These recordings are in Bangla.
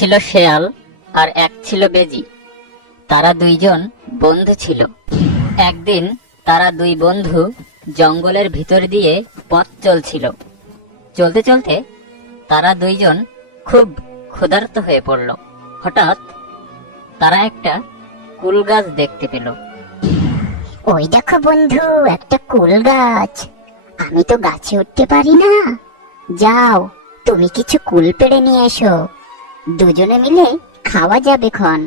ছিল শেয়াল আর এক ছিল বেজি। তারা দুইজন বন্ধু ছিল। একদিন তারা দুই বন্ধু জঙ্গলের ভিতর দিয়ে পথ চলছিল। চলতে চলতে তারা দুইজন খুব ক্ষুধার্ত হয়ে পড়ল। হঠাৎ তারা একটা কুল গাছ দেখতে পেল। ওই দেখো বন্ধু, একটা কুল গাছ। আমি তো গাছে উঠতে পারি না। যাও, তুমি কিছু কুল পেড়ে নিয়ে এসো, দুজনে মিলে খাওয়া যাবে খন।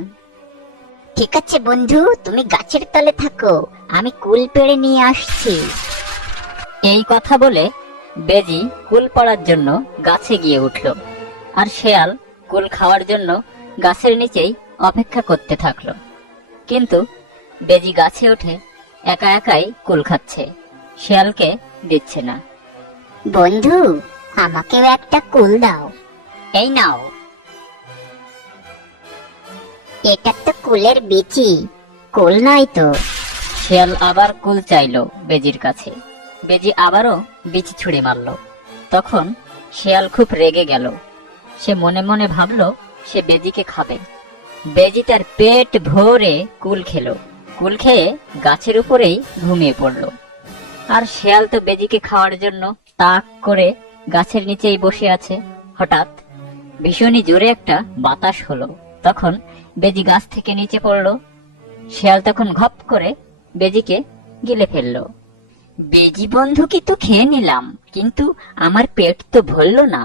ঠিক আছে বন্ধু, তুমি গাছের তলে থাকো, আমি কুল পেড়ে নিয়ে আসছি। এই কথা বলে বেজি কুল পড়ার জন্য গাছে গিয়ে উঠল, আর শেয়াল কুল খাওয়ার জন্য গাছের নিচেই অপেক্ষা করতে থাকলো। কিন্তু বেজি গাছে উঠে একা একাই কুল খাচ্ছে, শেয়ালকে দিচ্ছে না। বন্ধু, আমাকেও একটা কুল দাও। এই নাও। এটা তো কুলের বিচি, কুল নয় তো। শিয়াল আবার কুল চাইলো বেজির কাছে। বেজি আবারও বিচি ছুঁড়ে মারল। তখন শিয়াল খুব রেগে গেল। সে মনে মনে ভাবলো সে বেজিকে খাবে। বেজি তার পেট ভরে কুল খেলো। কুল খেয়ে গাছের উপরেই ঘুমিয়ে পড়ল। আর শিয়াল তো বেজিকে খাওয়ার জন্য তাক করে গাছের নিচেই বসে আছে। হঠাৎ ভীষণই জোরে একটা বাতাস হলো। তখন বেজি গাছ থেকে নিচে পড়ল। শিয়াল তখন ঘপ করে বেজিকে গিলে ফেলল। বেজি বন্ধুকে তো খেয়ে নিলাম, কিন্তু আমার পেট তো ভরল না।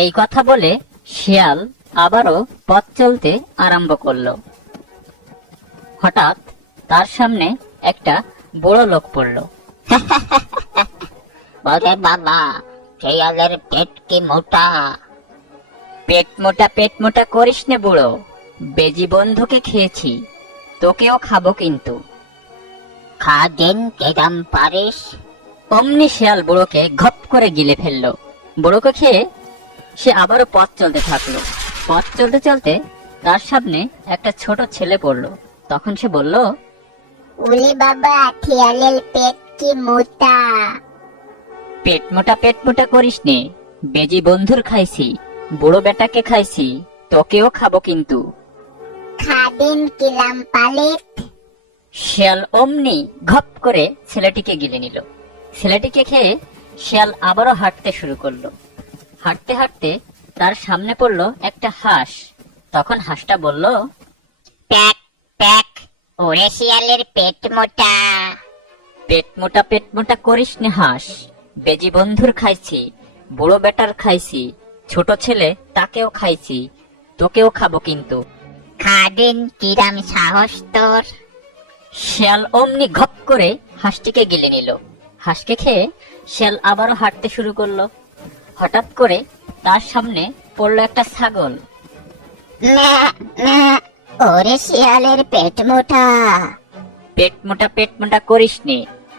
এই কথা বলে শিয়াল আবারও পথ চলতে আরম্ভ করলো। হঠাৎ তার সামনে একটা বড় লোক পড়ল। ওরে বাবা, শিয়ালের পেট কি মোটা! পেট মোটা করিস নে বুড়ো, বেজি বন্ধুকে খেয়েছি, তোকেও খাবো কিন্তু। খা দিন, কেরাম পারিস। অমনি শিয়াল বুড়োকে ঘপ করে গিলে ফেললো। বুড়োকে খেয়ে সে আবারও পথ চলতে থাকলো। পথ চলতে চলতে তার সামনে একটা ছোট ছেলে পড়লো। তখন সে বলল, ওরে বাবা, শিয়ালের পেট কি মোটা! পেট মোটা করিস নে, বেজি বন্ধুর খাইছি, বুড়ো বেটাকে খাইছি, তোকেও খাবো কিন্তু। খা দিন, কিলাম পালিত। শিয়াল অমনি ঘপ করে ছেলেটিকে গিলে নিল। ছেলেটিকে খেয়ে শিয়াল আবারও হাঁটতে শুরু করলো। হাঁটতে হাঁটতে তার সামনে পড়লো একটা হাঁস। তখন হাঁসটা বলল, প্যাক প্যাক, ওরে শিয়ালের পেট মোটা! পেট মোটা করিস নে হাঁস, বেজি বন্ধুর খাইছি, বুড়ো বেটার খাইছি, ছোট ছেলে তাকেও খাইছি, তোকেও খাবো কিন্তু। খা দিন, কিরাম সাহস তোর! শিয়াল অমনি ঘপ করে হাঁসটিকে গিলে নিল। হাঁসকে খেয়ে শিয়াল আবারও হাঁটতে শুরু করলো। হঠাৎ করে তার সামনে পড়লো একটা ছাগল। ম্যা, ম্যা, ওরে শিয়ালের পেট মোটা! পেট মোটা করিস নে,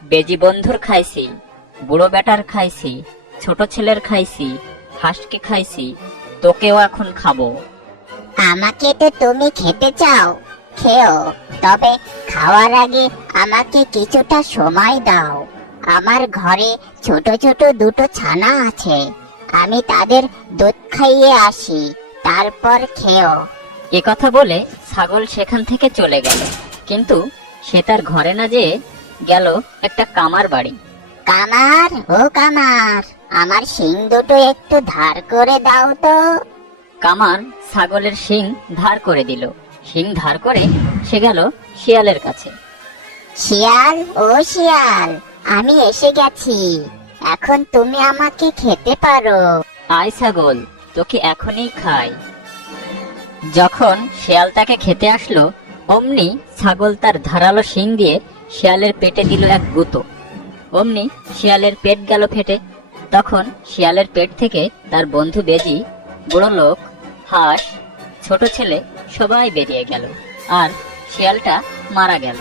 বেজি বন্ধুর খাইছি, বুড়ো বেটার খাইছি, ছোট ছেলের খাইছি, হাঁসকে খাইছি, তোকেও এখন খাবো। আমাকে তো তুমি খেতে চাও, খেও, তবে খাওয়ার আগে আমাকে কিছুটা সময় দাও। আমার ঘরে ছোট ছোট দুটো ছানা আছে, আমি তাদের দুধ খাইয়ে আসি, তারপর খেও। এ কথা বলে ছাগল সেখান থেকে চলে গেল। কিন্তু সে তার ঘরে না যেয়ে গেল একটা কামার বাড়ি। কামার, ও কামার, আমার শিং দুটো একটু ধার করে দাও তো। কামার ছাগলের শিং ধার করে দিল। শিং ধার করে সে গেল শিয়ালের কাছে। শিয়াল, ও শিয়াল, আমি এসে গেছি, এখন তুমি আমাকে খেতে পারো। আয় ছাগল, তোকে এখনই খাই। যখন শিয়াল তাকে খেতে আসলো, অমনি ছাগল তার ধারালো শিং দিয়ে শিয়ালের পেটে দিল এক গুঁতো। অমনি শিয়ালের পেট গেল ফেটে। তখন শিয়ালের পেট থেকে তার বন্ধু বেজি, বুড়ো লোক, হাঁস, ছোট ছেলে সবাই বেরিয়ে গেল, আর শিয়ালটা মারা গেল।